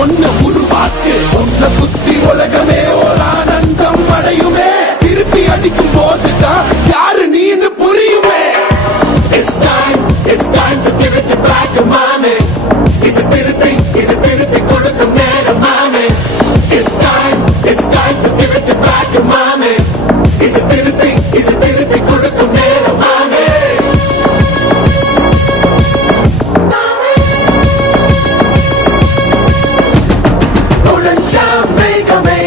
ஒன்னு உருவாக்கு உன்னை புத்தி உலகமே ஒரு ஆனந்தம் அடையுமே திருப்பி அடிக்கும் போதுதான் யாரு நீன்னு புரியுமே It's time to give it back to mommy இது திருப்பி கொடுக்கும் நேரம் மாமே It's time to give it back to mommy இது திருப்பி கொடுக்கும் நேரம் மாமே நுழைஞ்சா மேகமே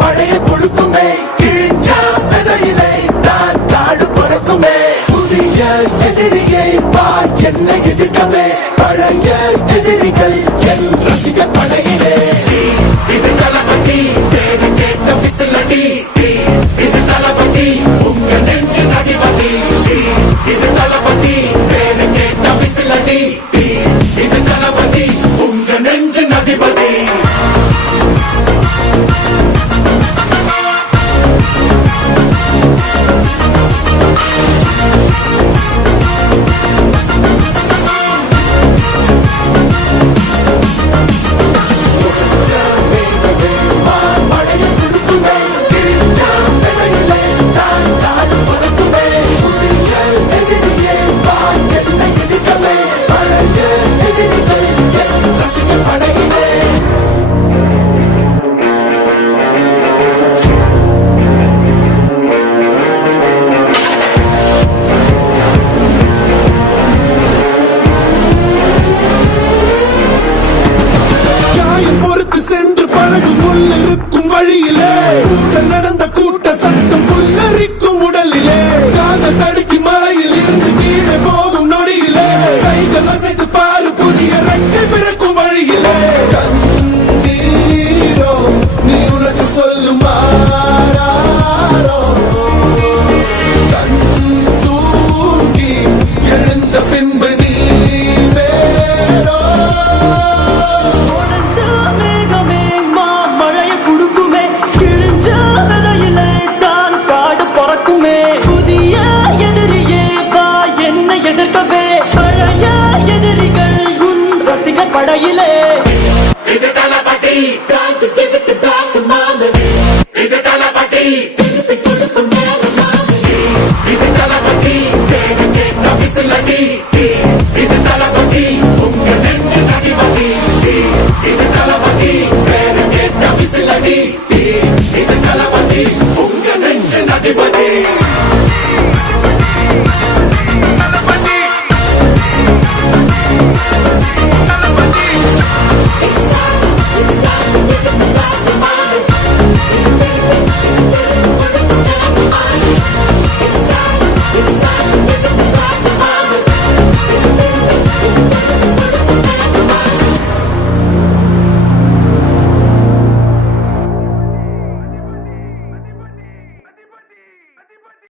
மழையை கொடுக்குமே கிழிஞ்சா விதையிலே தான் காடு பொறுக்குமே புதிய எதிரியை பார் என்னை எதிர்க்கவே பழைய எதிரிகள் என் ரசிக படையிலே இது களபதி பேரு கேட்ட விசிலடி